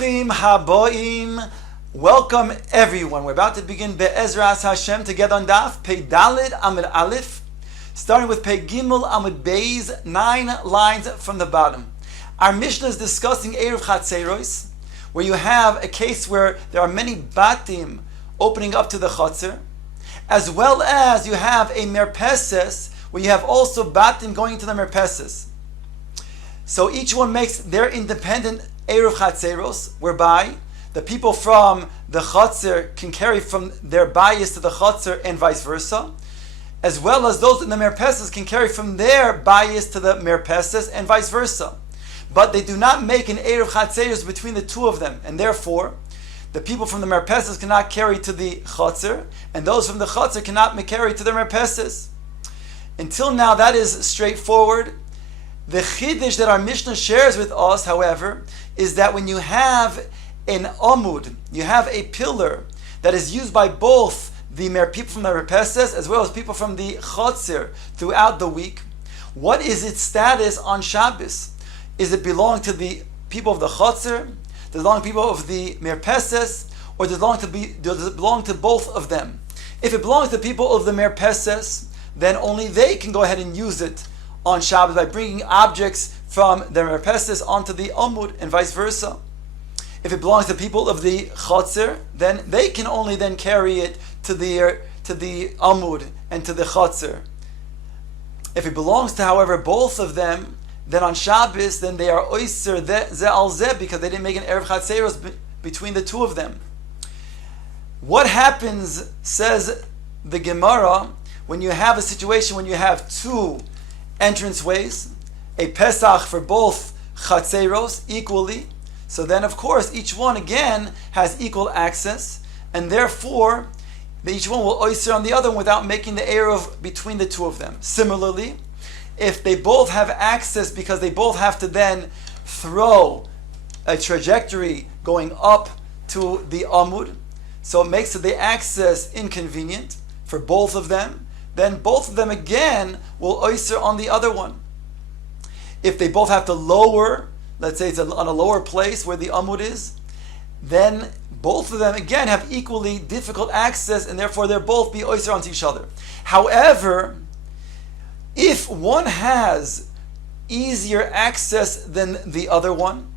Bruchim haboim. Welcome everyone. We're about to begin Be'ezras Hashem together on Daf Pei Dalid Amud Aleph, starting with Pei Gimel Amud Beis, 9 lines from the bottom. Our Mishnah is discussing Eruv Chatzeros, where you have a case where there are many batim opening up to the Chatzer, as well as you have a merpeses, where you have also batim going into the merpeses. So each one makes their independent Eruv Chatzeros, whereby the people from the Chatzer can carry from their bias to the Chatzer and vice versa, as well as those in the merpeses can carry from their bias to the merpeses and vice versa. But they do not make an Eruv Chatzeros between the two of them, and therefore the people from the merpeses cannot carry to the Chatzer, and those from the Chatzer cannot carry to the merpeses. Until now, that is straightforward. The chiddush that our Mishnah shares with us, however, is that when you have an amud, you have a pillar that is used by both the people from the merpeses as well as people from the Chatzer throughout the week, what is its status on Shabbos? Is it belong to the people of the Chatzer? Does it belong to people of the merpeses? Or does it belong to both of them? If it belongs to the people of the merpeses, then only they can go ahead and use it on Shabbos by bringing objects from the merpeses onto the amud and vice versa. If it belongs to people of the Chatzer, then they can only then carry it to the amud and to the Chatzer. If it belongs to, however, both of them, then on Shabbos, then they are oyser ze al ze, because they didn't make an Eruv Chatzeros between the two of them. What happens, says the Gemara, when you have a situation when you have two entranceways, a Pesach for both Chatzeros equally, so then of course each one again has equal access, and therefore each one will oyster on the other one without making the Eruv between the two of them. Similarly, if they both have access because they both have to then throw a trajectory going up to the amud, so it makes the access inconvenient for both of them, then both of them again will oyster on the other one. If they both have to lower, let's say it's on a lower place where the amud is, then both of them again have equally difficult access, and therefore they'll both be oyster onto each other. However, if one has easier access than the other one,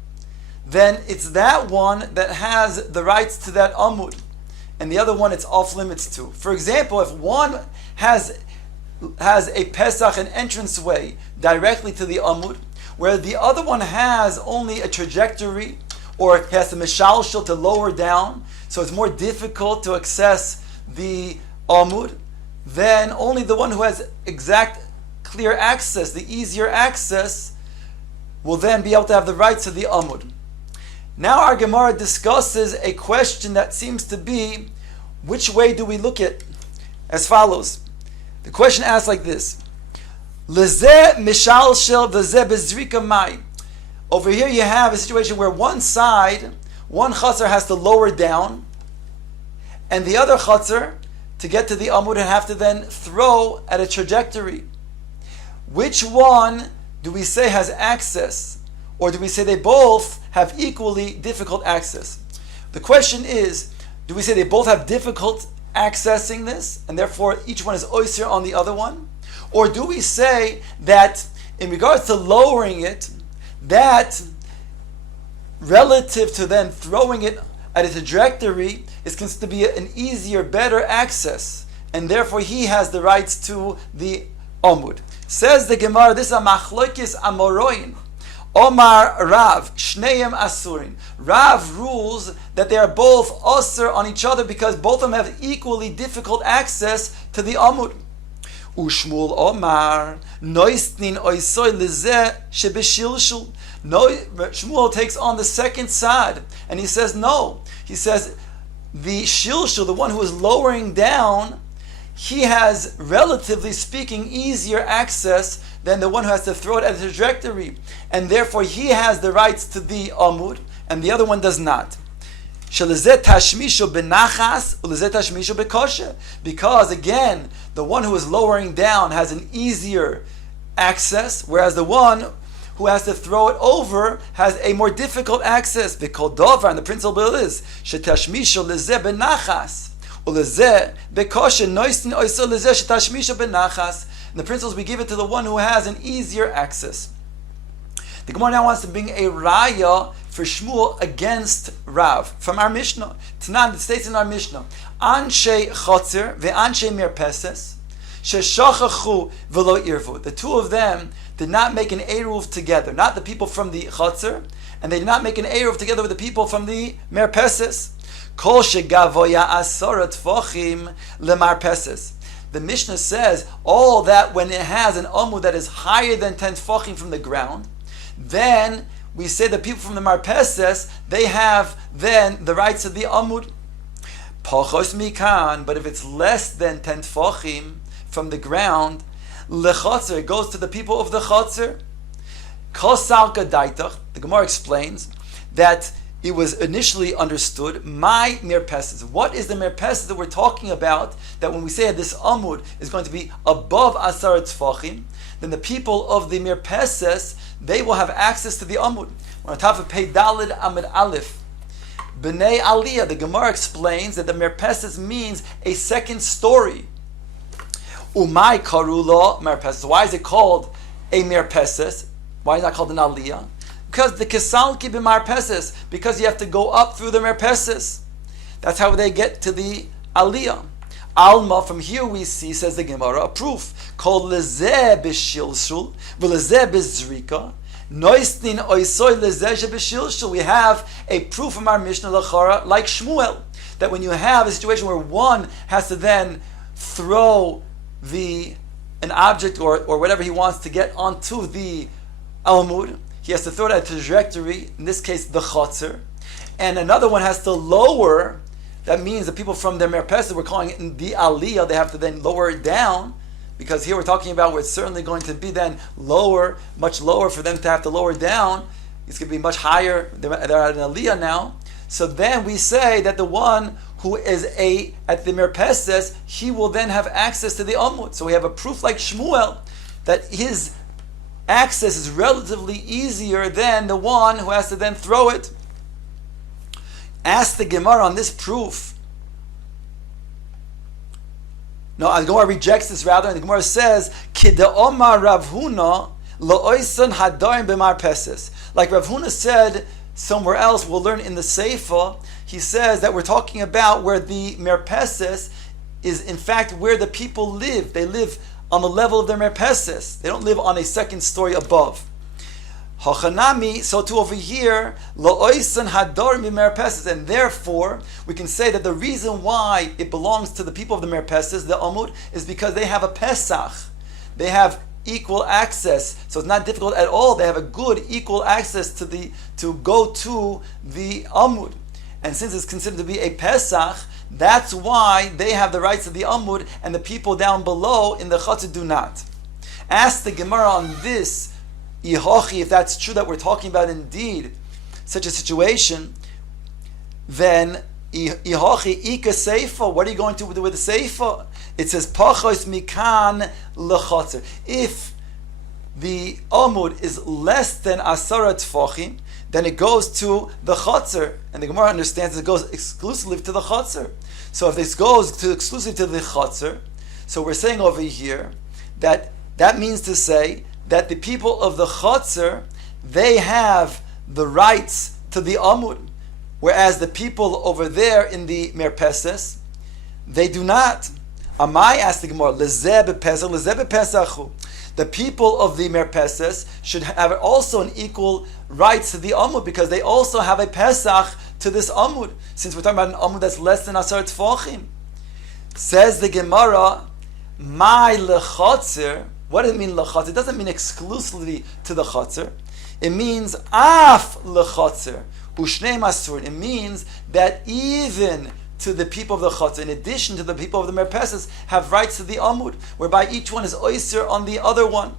then it's that one that has the rights to that amud, and the other one it's off limits to. For example, if one has a Pesach, an entranceway directly to the amud, where the other one has only a trajectory, or it has a mishalshel to lower down, so it's more difficult to access the amud, then only the one who has exact clear access, the easier access, will then be able to have the rights to the amud. Now our Gemara discusses a question that seems to be, which way do we look at? As follows. The question asks like this: Lezeh mishalshel v'zeh bezrika mai. Over here you have a situation where one side, one Chatzer has to lower down, and the other Chatzer, to get to the amud, have to then throw at a trajectory. Which one do we say has access? Or do we say they both have equally difficult access? The question is, do we say they both have difficult accessing this, and therefore each one is oyster on the other one? Or do we say that in regards to lowering it, that relative to then throwing it at a trajectory is considered to be an easier, better access, and therefore he has the rights to the amud? Says the Gemara, this is a machlokes amoroin. Omar Rav, Shneim Asurin. Rav rules that they are both osir on each other because both of them have equally difficult access to the amud. Ushmul Omar, Noisnin Oisoy Lizeh Shebeshilshul. Shmuel takes on the second side, and he says no. He says the shilshul, the one who is lowering down, he has, relatively speaking, easier access than the one who has to throw it at a trajectory, and therefore he has the rights to the amud, and the other one does not. Because again, the one who is lowering down has an easier access, whereas the one who has to throw it over has a more difficult access. V'kol davar, and the principle is shetashmisha lezeh benachas ulezeh bekoshe noisin oiso lezeh shetashmisha benachas. And the principle is we give it to the one who has an easier access. The Gemara now wants to bring a raya for Shmuel against Rav from our Mishnah. Tanan, it states in our Mishnah, Anshe Chotzer ve'Anshe Mirpeses sheshachachu v'lo irvu. The two of them did not make an eruv together. Not the people from the Chotzer, and they did not make an eruv together with the people from the Mirpeses. Kol shegavoya asara tfachim lemarpeses. The Mishnah says all that when it has an amud that is higher than 10 tfachim from the ground, then we say the people from the Marpeses, they have then the rights of the Amud. Pachos mikan, but if it's less than 10 tfachim from the ground, lechotzer, it goes to the people of the chotzer. Kosalka daitach, the Gemara explains that it was initially understood, my mirpeses. What is the mirpeses that we're talking about? That when we say this Amud is going to be above Asar Tfachim, then the people of the mirpeses, they will have access to the Amud. We're on top of Pei Dalid Amud Aleph. B'nei Aliyah, the Gemara explains that the mirpeses means a second story. Umay karulo mirpeses. Why is it called a mirpeses? Why is it not called an Aliyah? Because the Kesalki b'marpeses, because you have to go up through the mirpeses. That's how they get to the Aliyah. Alma, from here we see, says the Gemara, a proof. Called lezeh b'shilshul, v'lezeh b'zrika, noisnin oisoy lezeh b'shilshul. We have a proof from our Mishnah Lachara, like Shmuel, that when you have a situation where one has to then throw an object or whatever he wants to get onto the Almud, he has to throw it at a trajectory, in this case the chotzer, and another one has to lower. That means the people from the Merpesa, we're calling it the Aliyah, they have to then lower it down, because here we're talking about where it's certainly going to be then lower, much lower for them to have to lower down. It's going to be much higher. They're at an Aliyah now. So then we say that the one who is at the Merpeses, he will then have access to the Amud. So we have a proof like Shmuel that his access is relatively easier than the one who has to then throw it. Ask the Gemara on this proof. No, the Gemara rejects this rather, and the Gemara says, Kida Omar Rav Huna lo'oisan hadarim b'marpeses. Like Rav Huna said somewhere else, we'll learn in the Seifa, he says that we're talking about where the Merpeses is in fact where the people live. They live on the level of their Merpeses. They don't live on a second story above. Hachanami, so too over here, lo'oisan hadar mi merpeses, and therefore we can say that the reason why it belongs to the people of the merpeses, the Amud, is because they have a Pesach. They have equal access, so it's not difficult at all. They have a good equal access to go to the Amud, and since it's considered to be a Pesach, that's why they have the rights of the Amud, and the people down below in the Chatzah do not. Ask the Gemara on this. Ihochi, if that's true that we're talking about indeed such a situation, then Ihochi Ika Seifa, what are you going to do with the Seifa? It says Pachos Mikan Lechotzer. If the Amud is less than Asara Tfachim, then it goes to the Chotzer, and the Gemara understands it goes exclusively to the Chotzer. So if this goes exclusively to the Chotzer, so we're saying over here that means to say that the people of the Chotzer, they have the rights to the Amud, whereas the people over there in the Merpeses, they do not. Amai asked the Gemara, Lezeh b'Pesach, Lezeh b'Pesachu. The people of the Merpeses should have also an equal rights to the Amud, because they also have a Pesach to this Amud, since we're talking about an Amud that's less than Asar Tfachim. Says the Gemara, My Lechotzer. What does it mean lechotzer? It doesn't mean exclusively to the chotzer. It means af lechotzer ushnei masur. It means that even to the people of the chotzer, in addition to the people of the merpeses, have rights to the amud, whereby each one is oyser on the other one.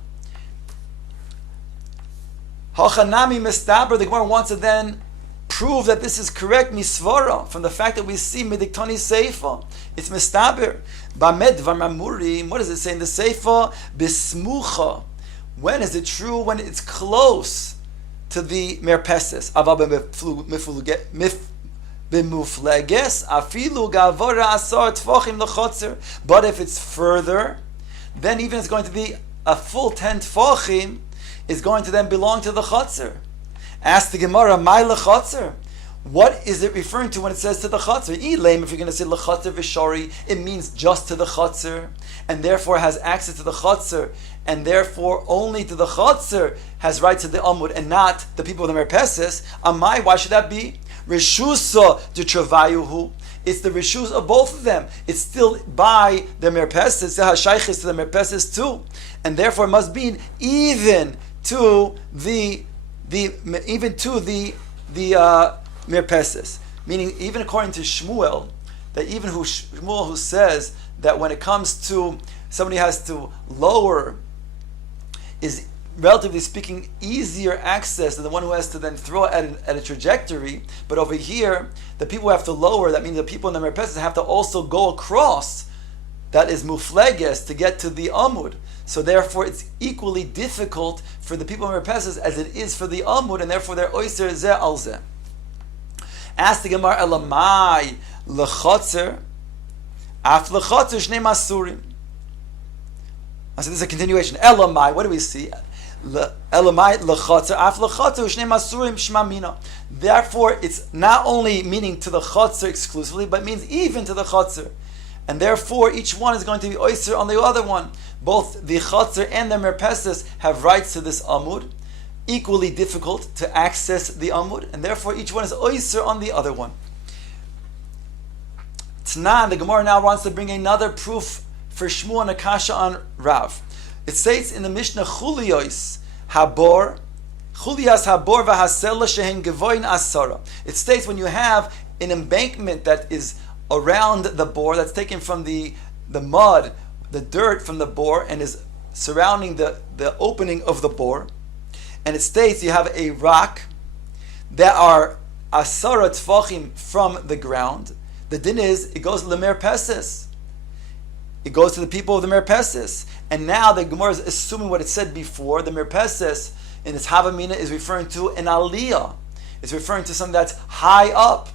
Hachanami mistaber. The Gemara wants to then prove that this is correct misvara from the fact that we see midiktani seifa. It's mistaber. Bamed v'mamurim. What does it say in the seifa? Bismucha When is it true? When it's close to the merpeses. But if it's further, then even it's going to be a full 10 tfachim is going to then belong to the chotzer. Ask the Gemara, my lechotzer. What is it referring to when it says to the chotzer? If you're going to say lechotzer v'shori, it means just to the chotzer, and therefore has access to the chotzer, and therefore only to the chotzer has rights to the amud, and not the people of the merpeses. Amai, why should that be? Reshusa d'travayuhu. It's the reshus of both of them. It's still by the merpeses. The hashaychis to the merpeses too, and therefore it must be even to the merpeses. Meaning, even according to Shmuel, that even Shmuel who says that when it comes to somebody has to lower, is relatively speaking easier access than the one who has to then throw at a trajectory. But over here, the people who have to lower, that means the people in the merpeses have to also go across, that is mufleges, to get to the amud. So therefore it's equally difficult for the people in merpeses as it is for the amud, and therefore they're oyser zeh al zeh. Ask the Gemara, elamai lechotzer, af lechotzer shnei masurim. So this is a continuation. Elamai, what do we see? Elamai lechotzer, af lechotzer shnei masurim shma mina. Therefore, it's not only meaning to the chotzer exclusively, but means even to the chotzer. And therefore, each one is going to be oyster on the other one. Both the chotzer and the merpeses have rights to this amud. Equally difficult to access the amud, and therefore each one is oyster on the other one. Tanan, the Gemara now wants to bring another proof for Shmuel and Akasha on Rav. It states in the Mishnah, Chuliyos habor, Chuliyas habor v'hasela shehen gevoin asara. It states when you have an embankment that is around the bore, that's taken from the mud, the dirt from the bore, and is surrounding the opening of the bore. And it states you have a rock that are asara tfachim from the ground. The din is, it goes to the merpeses. It goes to the people of the merpeses. And now the Gemara is assuming what it said before. The merpeses in its Havamina is referring to an aliyah. It's referring to something that's high up,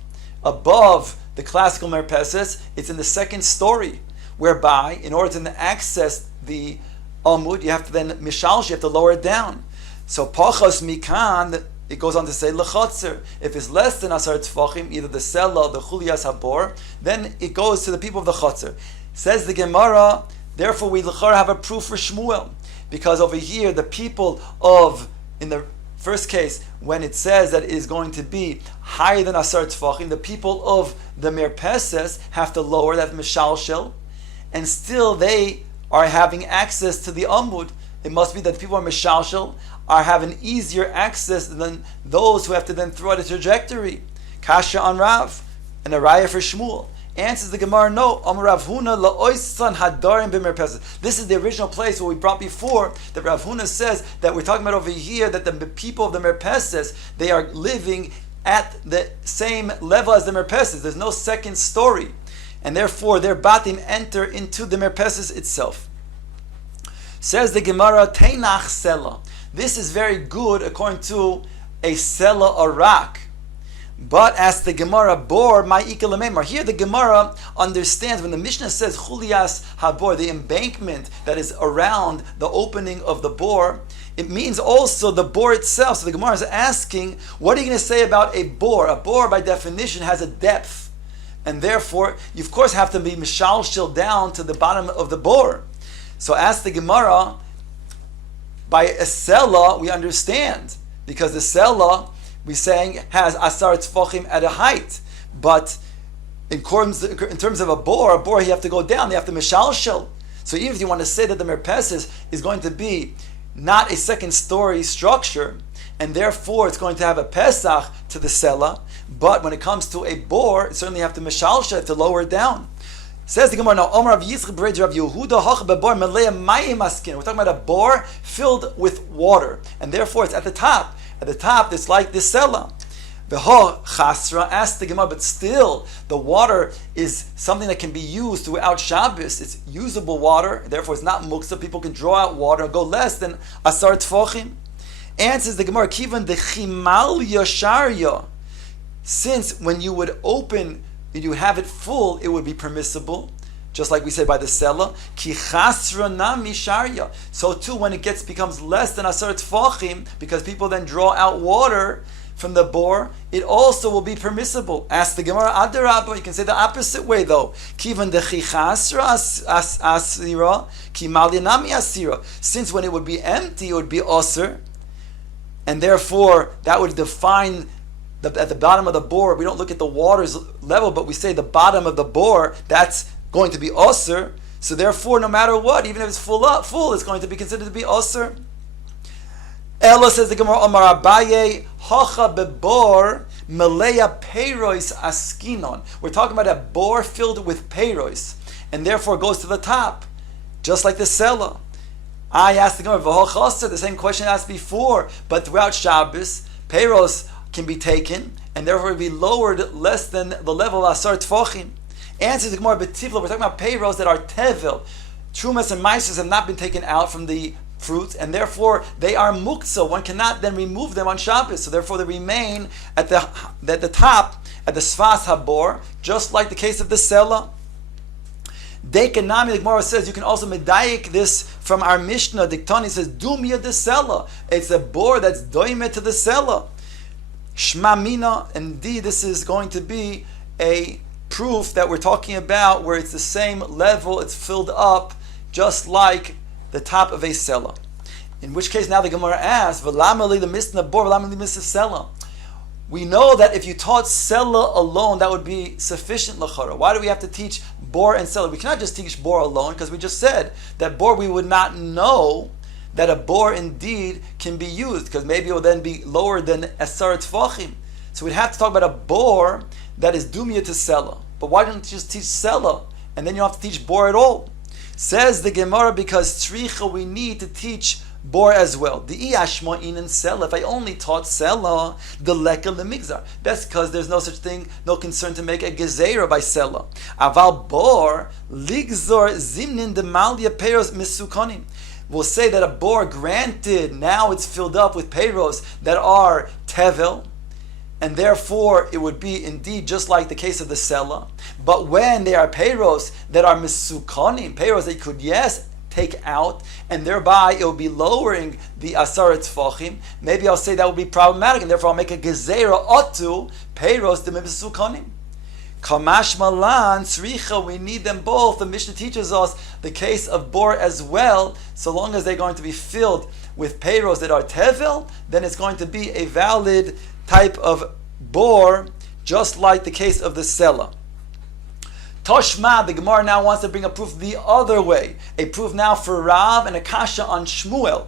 above the classical merpeses. It's in the second story, whereby in order to access the amud, you have to then mishalsh, you have to lower it down. So pachas mikan, it goes on to say lechotzer. If it's less than asar tfachim, either the sela, the chuliyas habor, then it goes to the people of the chotzer. Says the Gemara, therefore we l'chara have a proof for Shmuel, because over here the people of, in the first case, when it says that it is going to be higher than asar tfachim, the people of the merpeses have to lower that mishalshel, and still they are having access to the amud. It must be that the people are mishalshel, are having easier access than those who have to then throw out a trajectory. Kasha on Rav, and a raya for Shmuel. Answers the Gemara, no. Amar Rav Huna la'oisan hadarim b'merpeses. This is the original place where we brought before that Rav Huna says that we're talking about over here that the people of the merpeses, they are living at the same level as the merpeses. There's no second story, and therefore their batim enter into the merpeses itself. Says the Gemara, Teinach Sela. This is very good according to a Sela, a rock. But as the Gemara bor, my ikalamemar. Here the Gemara understands when the Mishnah says Chulias habor, the embankment that is around the opening of the bore, it means also the bore itself. So the Gemara is asking, what are you going to say about a bore? A bore by definition has a depth. And therefore, you of course have to be mishalshel down to the bottom of the bore. So ask the Gemara, by a sela we understand, because the sela we're saying has asar tfachim at a height, but in terms of a bore you have to go down, you have to mishalshel. So even if you want to say that the merpeses is going to be not a second story structure, and therefore it's going to have a pesach to the sela, but when it comes to a bore, it certainly have to mishalshel, to lower it down. Says the Gemara, now, Omer of Yitzchak B'Rei Rav Yehuda Hach B'Bor Melei Mayim Askin. We're talking about a bore filled with water, and therefore it's at the top. At the top, it's like this sela. V'ho chasra, asked the Gemara, but still, the water is something that can be used throughout Shabbos. It's usable water, therefore it's not muksa. People can draw out water and go less than asar tfochim. Answers the Gemara, kivan dechimal yasharya. Since when you would open, and you have it full, it would be permissible. Just like we said by the Sela, ki chasra nami sharya. So too, when it becomes less than asar tfachim, because people then draw out water from the bore, it also will be permissible. Ask the Gemara, Adarabba, you can say the opposite way though. Kivan dechi chasra asira, ki malya nami asira. Since when it would be empty, it would be osir, and therefore that would define at the bottom of the bore. We don't look at the water's level, but we say the bottom of the bore, that's going to be osir. So therefore, no matter what, even if it's full, it's going to be considered to be osir. Ella, says the Gemara, Amar Abaye, Hacha bebor meleya peiros askinon. We're talking about a bore filled with peiros, and therefore goes to the top, just like the Sela. I asked the Gemara, the same question I asked before, but throughout Shabbos, peiros can be taken, and therefore be lowered less than the level of asar tfochim. Answers the Gemara, betivla, we're talking about peiros that are tevel. Trumas and meises have not been taken out from the fruits, and therefore they are muktzah. One cannot then remove them on Shabbos, so therefore they remain at the top, at the svas habor, just like the case of the Sela. Dekanami, the Gemara says, you can also medayik this from our Mishnah. Diktani says, Dumya de Sela. It's a bore that's doime to the Sela. Shma mina, indeed this is going to be a proof that we're talking about where it's the same level, it's filled up, just like the top of a Sela. In which case now the Gemara asks, V'lamali the misna bor, v'lamali misna Sela. We know that if you taught Sela alone, that would be sufficient l'chara. Why do we have to teach bor and Sela? We cannot just teach bor alone, because we just said that bor we would not know that a bor indeed can be used, because maybe it will then be lower than asar tfachim. So we'd have to talk about a bor that is dumya to Sela. But why don't you just teach Sela, and then you don't have to teach bor at all? Says the Gemara, because tzricha, we need to teach bor as well. The iyashma in Sela. If I only taught Sela, the leka lemigzar. That's because there's no such thing, no concern to make a gezerah by Sela. Aval bor ligzor zimnin demalya peiros misukonim. We'll say that a bor, granted, now it's filled up with peiros that are tevel, and therefore it would be indeed just like the case of the Sela. But when they are peiros that are misukonim, peiros that you could, yes, take out, and thereby it will be lowering the asar tfachim, maybe I'll say that would be problematic, and therefore I'll make a gezerah otu peiros de misukonim. Kamash malan tzricha, we need them both. The Mishnah teaches us the case of bor as well. So long as they're going to be filled with peiros that are tevel, then it's going to be a valid type of bor, just like the case of the Sela. Toshma, the Gemara now wants to bring a proof the other way. A proof now for Rav and a kasha on Shmuel.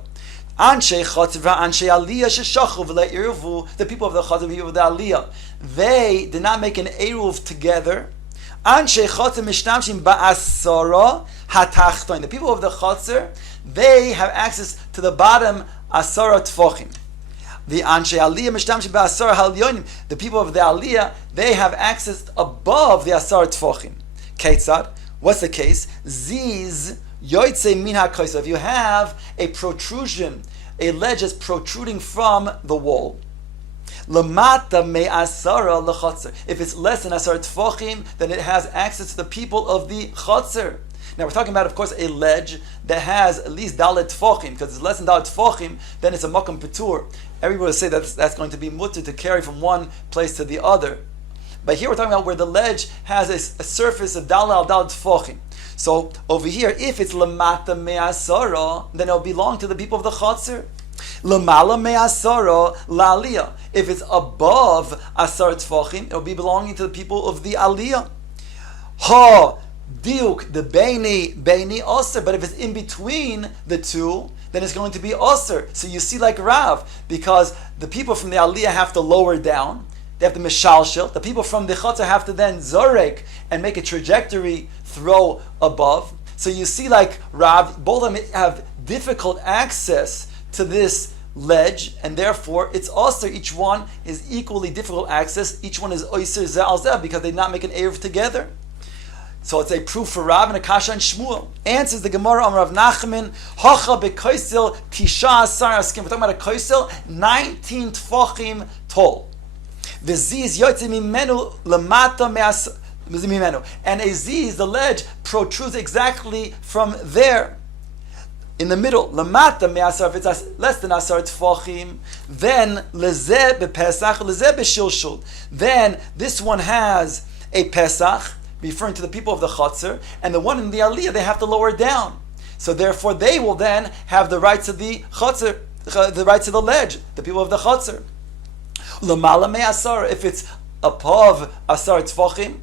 Anshe Chotva, Anshe Aliyah Sheshachu v'le'irvu, the people of the Chotva, the people of the Aliyah, they did not make an Eruv together. Anshe Chotva mishtamshim ba'asara hatachtoin, the people of the Chotzer, they have access to the bottom asara tfochim. The Anshe Aliyah mishtamshim ba'asara halyonim, the people of the Aliyah, they have access above the asara tfochim. Ketzad, what's the case? Ziz yoytze min ha'koisa. If you have a protrusion, a ledge is protruding from the wall, lamata me'asara l'chotzer. If it's less than asar tfochim, then it has access to the people of the chotzer. Now we're talking about, of course, a ledge that has at least dalet tfochim, because it's less than dalet tfochim, then it's a makam petur. Everybody will say that's going to be mutter to carry from one place to the other. But here we're talking about where the ledge has a surface of dalet al dalet tfochim. So over here, if it's lamata me'asara, then it'll belong to the people of the chotzer. Lamala me'asara la'aliyah. If it's above asar tfochim, it'll be belonging to the people of the aliyah. Ha diuk the beini osir. But if it's in between the two, then it's going to be osir. So you see, like Rav, because the people from the aliyah have to lower down. They have to mishalshel. The people from the chotzer have to then zorek and make a trajectory throw above. So you see, like Rav, both of them have difficult access to this ledge, and therefore it's also each one is equally difficult access. Each one is oiser zeh al zeh because they not make an eruv together. So it's a proof for Rav and a kasha and Shmuel. Answers the Gemara on Rav Nachman, Hacha bekoisel tisha asar askim. We're talking about a koisel 19 tfachim tall. V'ziz yotze mimenu lamata me'as mimenu. And a ziz, the ledge, protrudes exactly from there. In the middle, lamata me'asar, if it's less than asar tfachim, then lezeh bepesach, lezeh b'shilshul. Then this one has a pesach, referring to the people of the Chatzar, and the one in the Aliyah, they have to lower down. So therefore, they will then have the rights of the Chatzar, the rights of the ledge, the people of the Chatzar. L'mala me'asar, if it's above asar tfachim,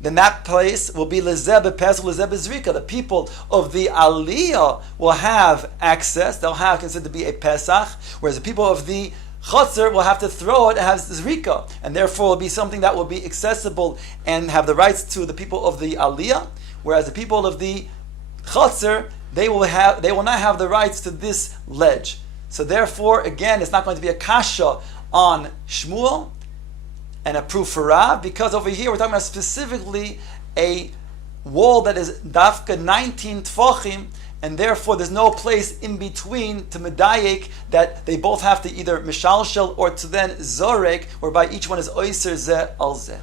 then that place will be lezeh b'pesach, lezeh b'zrika. The people of the Aliyah will have access, they'll have considered to be a Pesach, whereas the people of the Chatzar will have to throw it as zrika, and therefore will be something that will be accessible and have the rights to the people of the Aliyah, whereas the people of the Chatzar, they will not have the rights to this ledge. So therefore, again, it's not going to be a kasha on Shmuel and a proof for Rav, because over here we're talking about specifically a wall that is dafka 19 tfachim, and therefore there's no place in between to medayek that they both have to either mishalshel or to then zorek, whereby each one is oiser zeh al zeh.